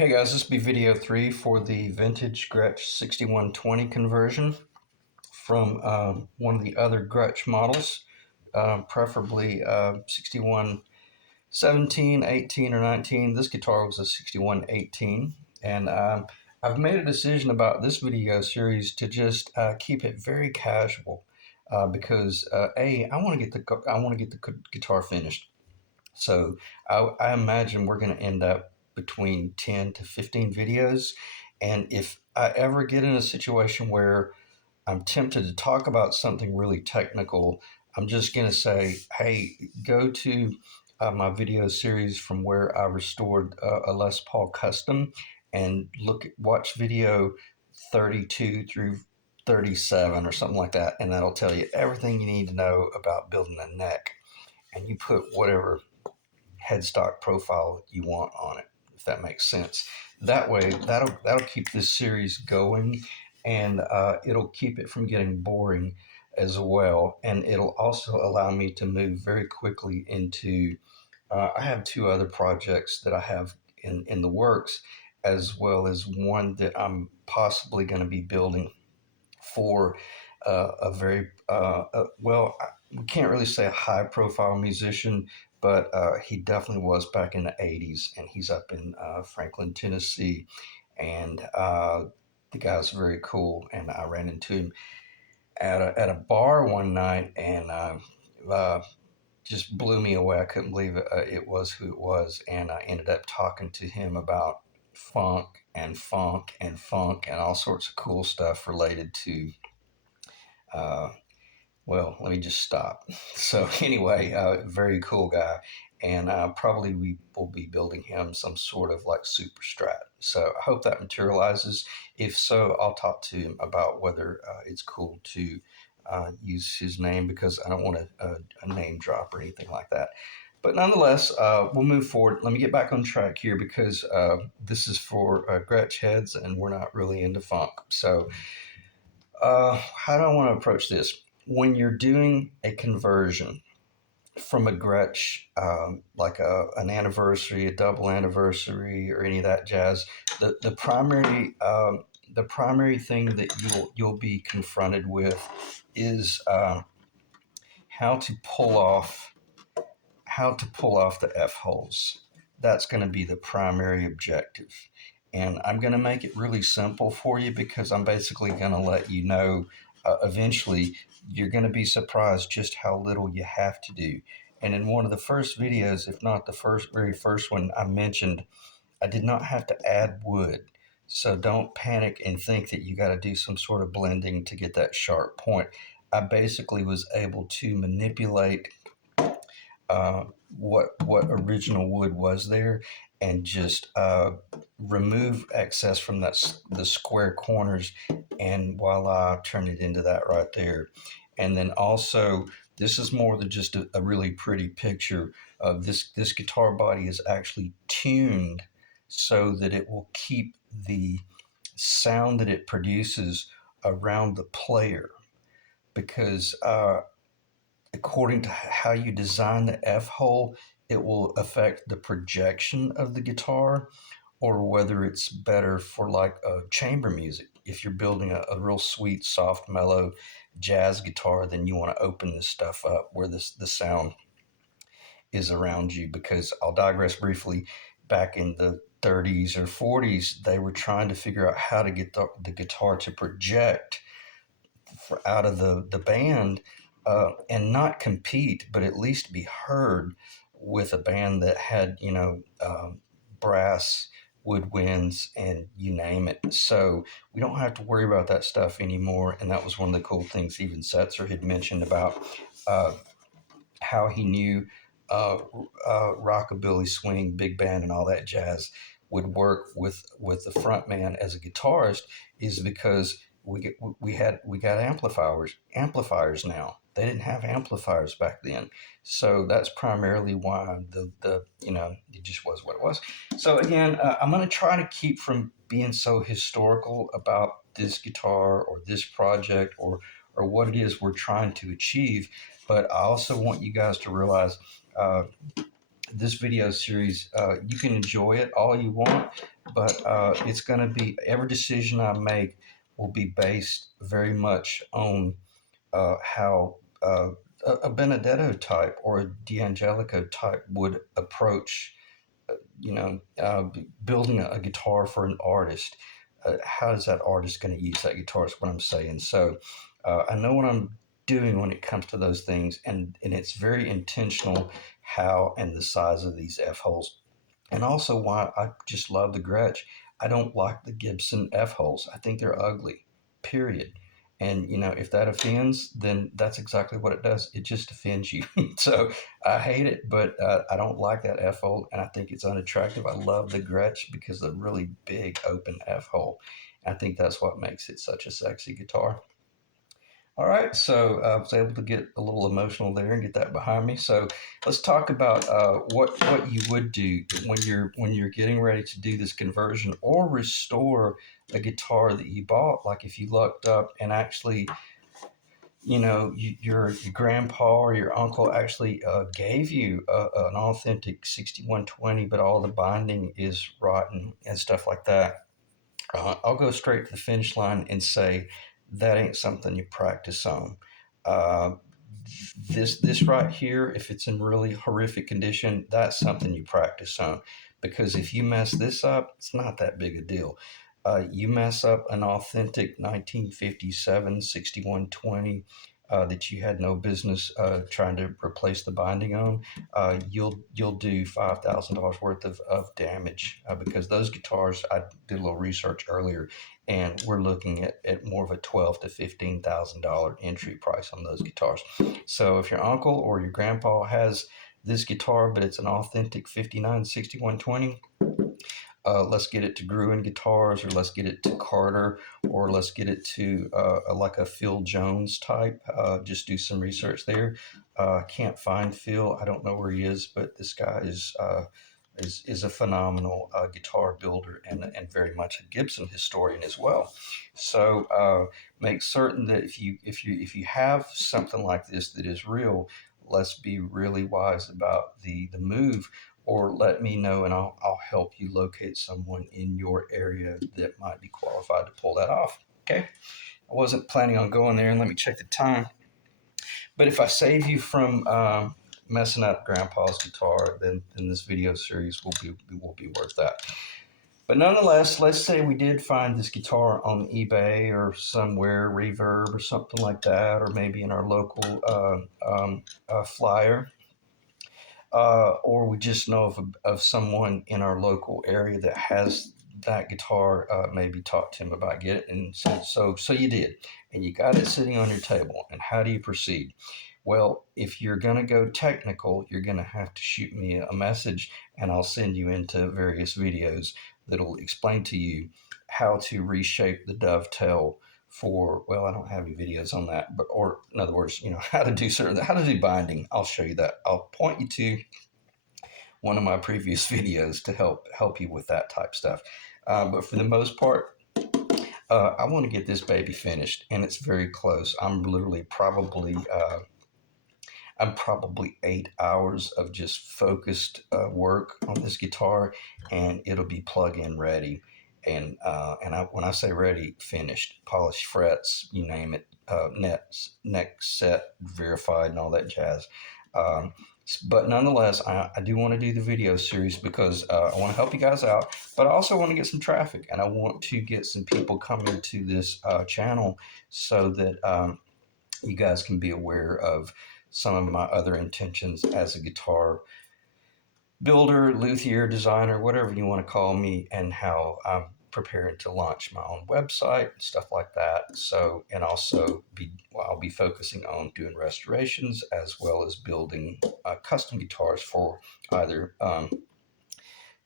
Hey guys, this will be video 3 for the vintage Gretsch 6120 conversion from one of the other Gretsch models, preferably 6117, 18, or 19. This guitar was a 6118, and I've made a decision about this video series to just keep it very casual because I want to get the guitar finished. So I imagine we're going to end up between 10 to 15 videos. And if I ever get in a situation where I'm tempted to talk about something really technical, I'm just going to say, hey, go to my video series from where I restored a Les Paul Custom and watch video 32 through 37 or something like that. And that'll tell you everything you need to know about building a neck. And you put whatever headstock profile you want on it, if that makes sense. That way, that'll keep this series going, and it'll keep it from getting boring as well. And it'll also allow me to move very quickly into. I have two other projects that I have in the works, as well as one that I'm possibly going to be building for a very well, we can't really say a high profile musician, but he definitely was back in the 80s, and he's up in Franklin, Tennessee. And the guy's very cool. And I ran into him at a bar one night, and uh, just blew me away. I couldn't believe it was who it was. And I ended up talking to him about funk and all sorts of cool stuff related to uh, well, let me just stop. So anyway, very cool guy, and probably we will be building him some sort of like super strat. So I hope that materializes. If so, I'll talk to him about whether it's cool to use his name, because I don't want a name drop or anything like that. But nonetheless, we'll move forward. Let me get back on track here, because this is for Gretsch heads, and we're not really into funk. So how do I want to approach this? When you're doing a conversion from a Gretsch, like an anniversary, a double anniversary, or any of that jazz, the primary thing that you'll be confronted with is how to pull off the F holes. That's going to be the primary objective. And I'm going to make it really simple for you, because I'm basically going to let you know eventually you're going to be surprised just how little you have to do. And in one of the first videos, if not the very first one, I mentioned I did not have to add wood. So don't panic and think that you got to do some sort of blending to get that sharp point. I basically was able to manipulate what original wood was there, and just remove excess from the square corners, and voila, turn it into that right there. And then also, this is more than just a really pretty picture of this guitar body is actually tuned so that it will keep the sound that it produces around the player, because according to how you design the F hole, it will affect the projection of the guitar, or whether it's better for like chamber music. If you're building a real sweet, soft, mellow jazz guitar, then you want to open this stuff up where the sound is around you. Because I'll digress briefly. Back in the 30s or 40s, they were trying to figure out how to get the guitar to project out of the band, and not compete, but at least be heard with a band that had, brass, woodwinds, and you name it. So we don't have to worry about that stuff anymore. And that was one of the cool things even Setzer had mentioned about uh, how he knew rockabilly, swing, big band, and all that jazz would work with the front man as a guitarist, is because we got amplifiers now. They didn't have amplifiers back then. So that's primarily why it just was what it was. So again, I'm going to try to keep from being so historical about this guitar or this project, or what it is we're trying to achieve. But I also want you guys to realize uh, this video series, you can enjoy it all you want, but it's going to be, every decision I make will be based very much on how a Benedetto type or a D'Angelico type would approach, building a guitar for an artist. How is that artist going to use that guitar? Is what I'm saying. So I know what I'm doing when it comes to those things, and it's very intentional how and the size of these F holes, and also why I just love the Gretsch. I don't like the Gibson F holes. I think they're ugly. Period. And if that offends, then that's exactly what it does. It just offends you. So I hate it, but I don't like that F hole, and I think it's unattractive. I love the Gretsch because of the really big open F hole. I think that's what makes it such a sexy guitar. All right, so I was able to get a little emotional there and get that behind me. So let's talk about what you would do when you're getting ready to do this conversion or restore a guitar that you bought. Like if you looked up and actually, your grandpa or your uncle actually gave you an authentic 6120, but all the binding is rotten and stuff like that. I'll go straight to the finish line and say that ain't something you practice on. Uh, this right here, if it's in really horrific condition, that's something you practice on, because if you mess this up, it's not that big a deal. You mess up an authentic 1957 6120 that you had no business trying to replace the binding on, you'll do $5,000 worth of damage, because those guitars, I did a little research earlier, and we're looking at more of a $12,000 to $15,000 entry price on those guitars. So if your uncle or your grandpa has this guitar, but it's an authentic 59 6120, let's get it to Gruen Guitars, or let's get it to Carter, or let's get it to like a Phil Jones type. Just do some research there. Can't find Phil. I don't know where he is, but this guy is a phenomenal guitar builder, and very much a Gibson historian as well. So make certain that if you have something like this that is real, let's be really wise about the move, or let me know, and I'll help you locate someone in your area that might be qualified to pull that off. Okay. I wasn't planning on going there, and let me check the time. But if I save you from messing up Grandpa's guitar, then this video series will be worth that. But nonetheless, let's say we did find this guitar on eBay or somewhere, Reverb or something like that, or maybe in our local flyer, or we just know of someone in our local area that has that guitar. Maybe talk to him about getting it, and so you did, and you got it sitting on your table. And how do you proceed? Well, if you're going to go technical, you're going to have to shoot me a message, and I'll send you into various videos that'll explain to you how to reshape the dovetail for, well, I don't have any videos on that, but, or in other words, how to do binding. I'll show you that. I'll point you to one of my previous videos to help you with that type stuff. But for the most part, I want to get this baby finished, and it's very close. I'm probably 8 hours of just focused work on this guitar, and it'll be plug-in ready. And when I say ready, finished, polished frets, you name it, neck set, verified, and all that jazz. Um, but nonetheless, I do want to do the video series because I want to help you guys out, but I also want to get some traffic, and I want to get some people coming to this channel so that you guys can be aware of some of my other intentions as a guitar builder, luthier, designer, whatever you want to call me, and how I'm preparing to launch my own website and stuff like that. So, and also I'll be focusing on doing restorations as well as building custom guitars for either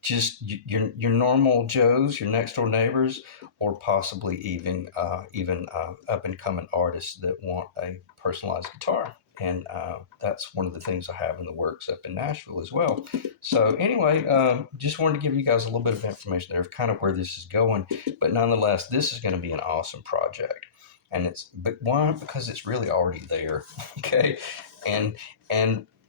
just your normal Joes, your next door neighbors, or possibly even up and coming artists that want a personalized guitar. And that's one of the things I have in the works up in Nashville as well. So anyway, just wanted to give you guys a little bit of information there of kind of where this is going. But nonetheless, this is going to be an awesome project. But why? Because it's really already there. Okay. And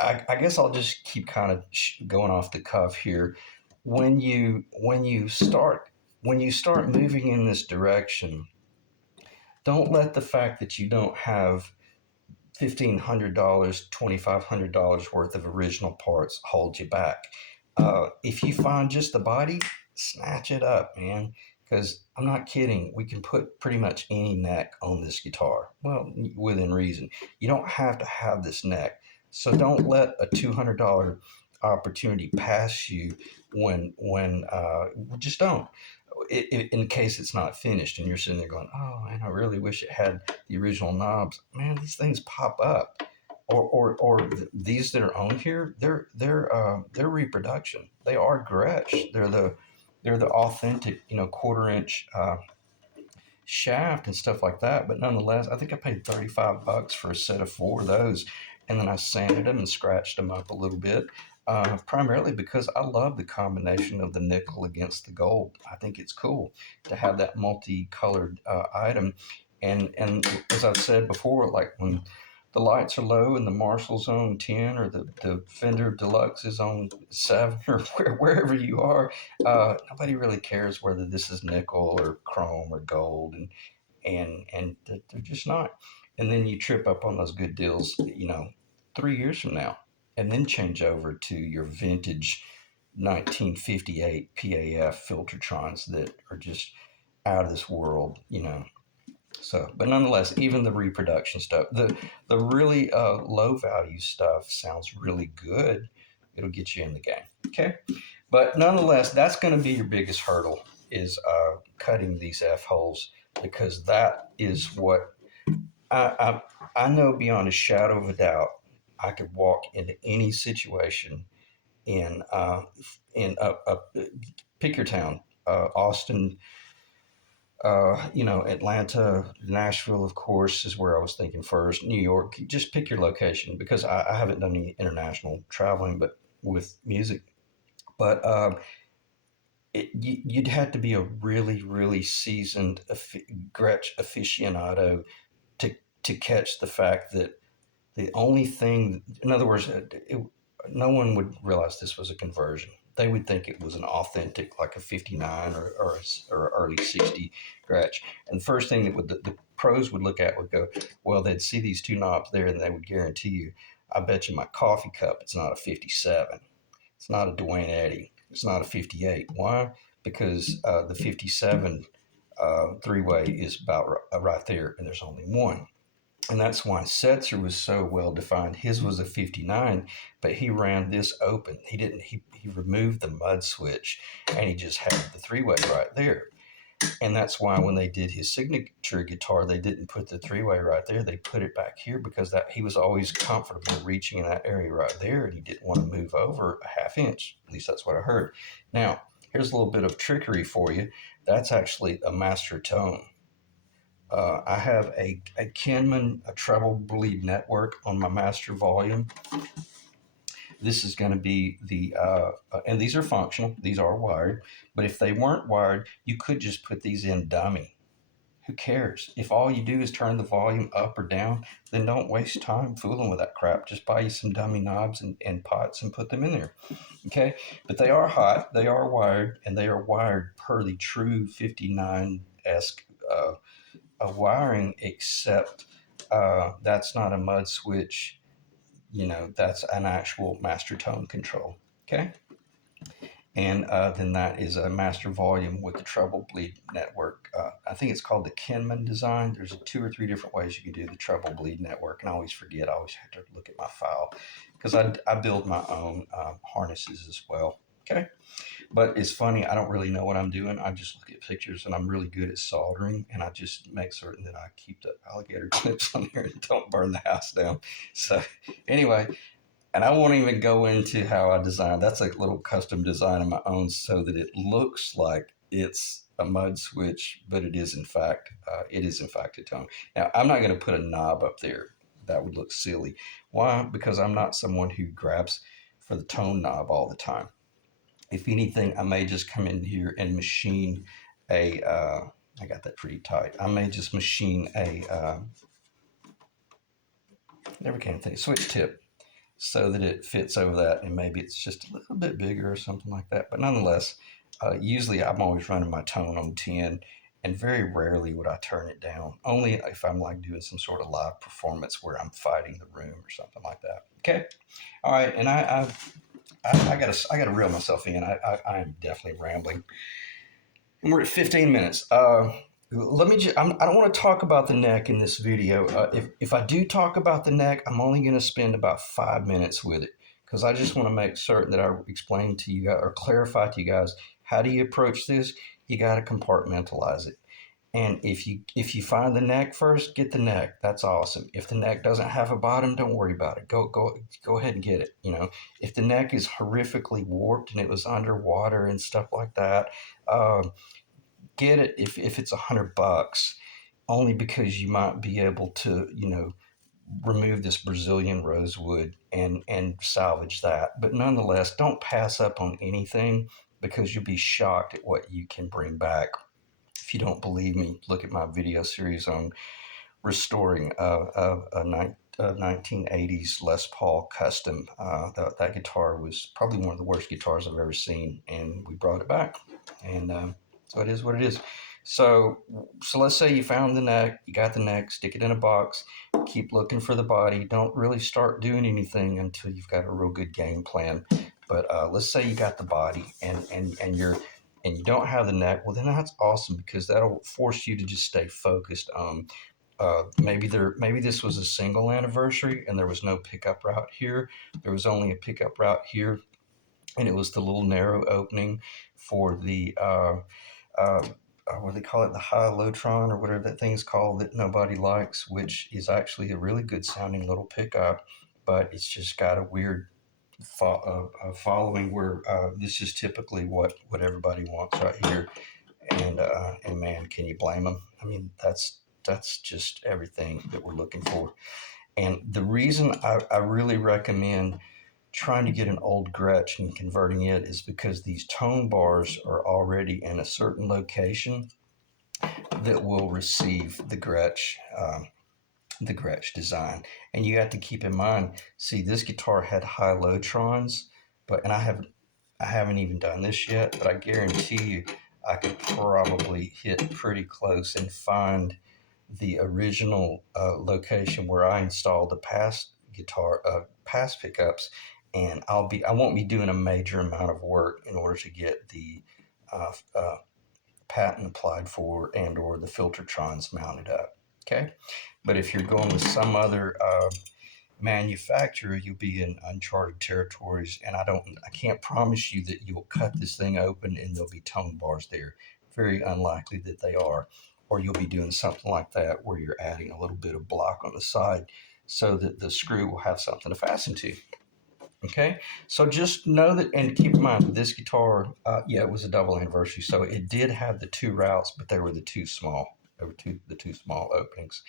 I guess I'll just keep kind of going off the cuff here. When you start moving in this direction, don't let the fact that you don't have $1,500, $2,500 worth of original parts hold you back. If you find just the body, snatch it up, man. Because I'm not kidding, we can put pretty much any neck on this guitar. Well, within reason. You don't have to have this neck. So don't let a $200 opportunity pass you when just don't. In case it's not finished and you're sitting there going, oh man, I really wish it had the original knobs. Man, these things pop up. Or these that are on here, they're reproduction. They are Gretsch. They're the authentic, 1/4 inch shaft and stuff like that. But nonetheless, I think I paid $35 for a set of four of those, and then I sanded them and scratched them up a little bit. Primarily because I love the combination of the nickel against the gold. I think it's cool to have that multicolored item. And as I've said before, like when the lights are low and the Marshall's on 10 or the Fender Deluxe is on 7 or wherever you are, nobody really cares whether this is nickel or chrome or gold, and they're just not. And then you trip up on those good deals, 3 years from now, and then change over to your vintage 1958 PAF Filtertrons that are just out of this world, So, but nonetheless, even the reproduction stuff, the really low value stuff sounds really good. It'll get you in the game. Okay. But nonetheless, that's going to be your biggest hurdle is cutting these F holes, because that is what I, I know beyond a shadow of a doubt. I could walk into any situation in pick your town, Austin, Atlanta, Nashville, of course, is where I was thinking first. New York, just pick your location, because I haven't done any international traveling, but with music. But you'd have to be a really, really seasoned Gretsch aficionado to to catch the fact that the only thing, in other words, no one would realize this was a conversion. They would think it was an authentic, like a 59 or early 60 Gretsch. And the first thing that the pros would look at would go, well, they'd see these two knobs there and they would guarantee you, I bet you my coffee cup it's not a 57. It's not a Dwayne Eddy. It's not a 58. Why? Because the 57 three way is about right there, and there's only one. And that's why Setzer was so well defined. His was a 59, but he ran this open. He didn't. He removed the mud switch, and he just had the three way right there. And that's why when they did his signature guitar, they didn't put the three way right there. They put it back here because that he was always comfortable reaching in that area right there, and he didn't want to move over a half inch. At least that's what I heard. Now, here's a little bit of trickery for you. That's actually a master tone. I have a Kenman, a treble bleed network on my master volume. This is going to be and these are functional, these are wired, but if they weren't wired, you could just put these in dummy. Who cares? If all you do is turn the volume up or down, then don't waste time fooling with that crap. Just buy you some dummy knobs and pots and put them in there. Okay? But they are hot, they are wired, and they are wired per the true 59-esque wiring, except that's not a mud switch. That's an actual master tone control. Okay. And then that is a master volume with the treble bleed network. I think it's called the Kenman design. There's 2 or 3 different ways you can do the treble bleed network, and I always forget. I always have to look at my file because I build my own harnesses as well. Okay. But it's funny, I don't really know what I'm doing. I just look at pictures, and I'm really good at soldering, and I just make certain that I keep the alligator clips on there and don't burn the house down. So, anyway, and I won't even go into how I design. That's a little custom design of my own so that it looks like it's a mud switch, but it is in fact a tone. Now, I'm not going to put a knob up there. That would look silly. Why? Because I'm not someone who grabs for the tone knob all the time. If anything, I may just come in here and machine I got that pretty tight. I may just machine never can think, switch tip. so that it fits over that, and maybe it's just a little bit bigger or something like that. But nonetheless, usually I'm always running my tone on 10, and very rarely would I turn it down. Only if I'm like doing some sort of live performance where I'm fighting the room or something like that. Okay, all right, and I gotta reel myself in. I am definitely rambling. And we're at 15 minutes. Let me just, I don't want to talk about the neck in this video. If I do talk about the neck, I'm only going to spend about 5 minutes with it because I just want to make certain that I explain to you guys or clarify to you guys how do you approach this. You got to compartmentalize it. And if you find the neck first, get the neck. That's awesome. If the neck doesn't have a bottom, don't worry about it. Go ahead and get it. If the neck is horrifically warped and it was underwater and stuff like that, get it if it's $100, only because you might be able to remove this Brazilian rosewood and salvage that. But nonetheless, don't pass up on anything because you'll be shocked at what you can bring back. If you don't believe me, look at my video series on restoring a 1980s Les Paul Custom. That guitar was probably one of the worst guitars I've ever seen, and we brought it back. And so it is what it is. So let's say you found the neck, you got the neck, stick it in a box, keep looking for the body. Don't really start doing anything until you've got a real good game plan. But let's say you got the body and you don't have the neck. Well, then that's awesome because that'll force you to just stay focused on maybe this was a single anniversary and there was no pickup route here. There was only a pickup route here, and it was the little narrow opening for the uh, what do they call it, the high lotron or whatever that thing's called that nobody likes, which is actually a really good sounding little pickup, but it's just got a weird following where this is typically what everybody wants right here, and man, can you blame them? I mean, that's just everything that we're looking for. And the reason I really recommend trying to get an old Gretsch and converting it is because these tone bars are already in a certain location that will receive the Gretsch design. And you have to keep in mind, see, this guitar had high lotrons, and I haven't even done this yet, but I guarantee you I could probably hit pretty close and find the original location where I installed the past pickups, and I won't be doing a major amount of work in order to get the uh, uh, patent applied for and or the filtertrons mounted up. Okay, but if you're going with some other manufacturer, you'll be in uncharted territories, and I can't promise you that you'll cut this thing open and there'll be tone bars there. Very unlikely that they are. Or you'll be doing something like that where you're adding a little bit of block on the side so that the screw will have something to fasten to. Okay, so just know that, and keep in mind this guitar, yeah, it was a double anniversary, so it did have the two routes, but they were the two small. There were the two small openings.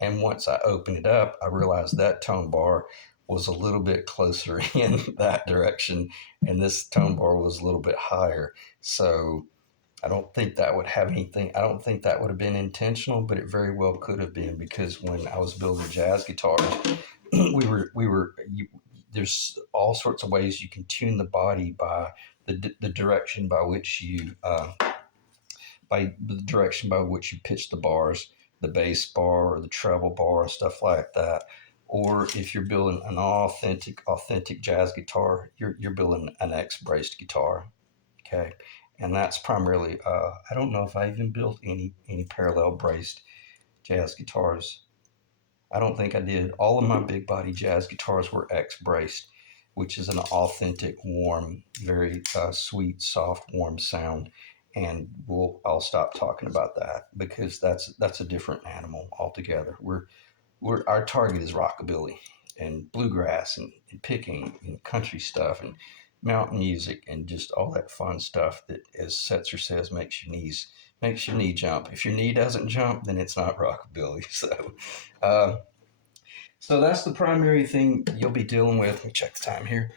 And once I opened it up, I realized that tone bar was a little bit closer in that direction, and this tone bar was a little bit higher. So I don't think that would have anything. I don't think that would have been intentional, but it very well could have been because when I was building jazz guitars, there's all sorts of ways you can tune the body by the direction by which you pitch the bars, the bass bar or the treble bar, stuff like that. Or if you're building an authentic jazz guitar, you're building an X braced guitar. Okay, and that's primarily. I don't know if I even built any parallel braced jazz guitars. I don't think I did. All of my big body jazz guitars were X braced, which is an authentic, warm, very sweet, soft, warm sound. And I'll stop talking about that because that's a different animal altogether. Our target is rockabilly and bluegrass and picking and country stuff and mountain music and just all that fun stuff that, as Setzer says, makes your knee jump. If your knee doesn't jump, then it's not rockabilly. Uh, so that's the primary thing you'll be dealing with. Let me check the time here.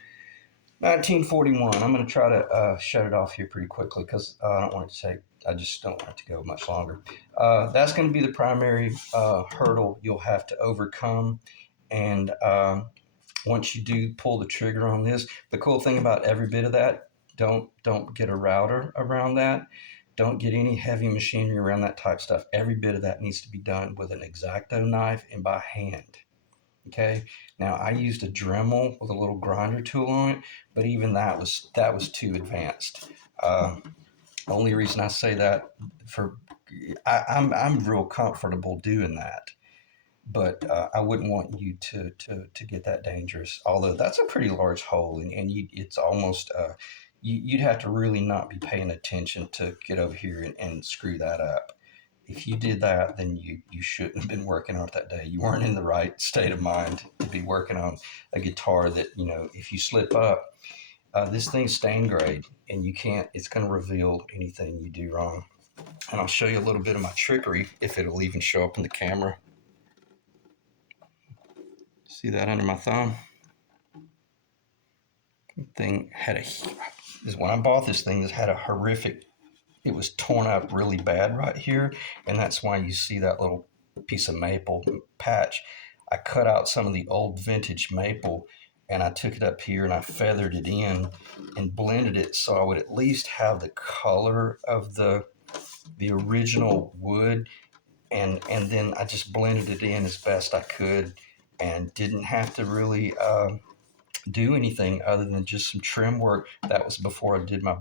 1941. I'm going to try to shut it off here pretty quickly because I just don't want it to go much longer. That's going to be the primary hurdle you'll have to overcome. And Once you do pull the trigger on this, the cool thing about every bit of that, don't get a router around that. Don't get any heavy machinery around that type stuff. Every bit of that needs to be done with an X-Acto knife and by hand. Okay. Now I used a Dremel with a little grinder tool on it, but even that was too advanced. Uh, only reason I say that for I'm real comfortable doing that, but I wouldn't want you to get that dangerous. Although that's a pretty large hole, and it's almost you'd have to really not be paying attention to get over here and screw that up. If you did that, then you shouldn't have been working on it that day. You weren't in the right state of mind to be working on a guitar that, if you slip up, this thing's stain grade and you can't, it's going to reveal anything you do wrong. And I'll show you a little bit of my trickery if it'll even show up in the camera. See that under my thumb? Thing had when I bought this thing, this had a horrific, it was torn up really bad right here. And that's why you see that little piece of maple patch. I cut out some of the old vintage maple and I took it up here and I feathered it in and blended it so I would at least have the color of the original wood, and then I just blended it in as best I could and didn't have to really do anything other than just some trim work. That was before I did my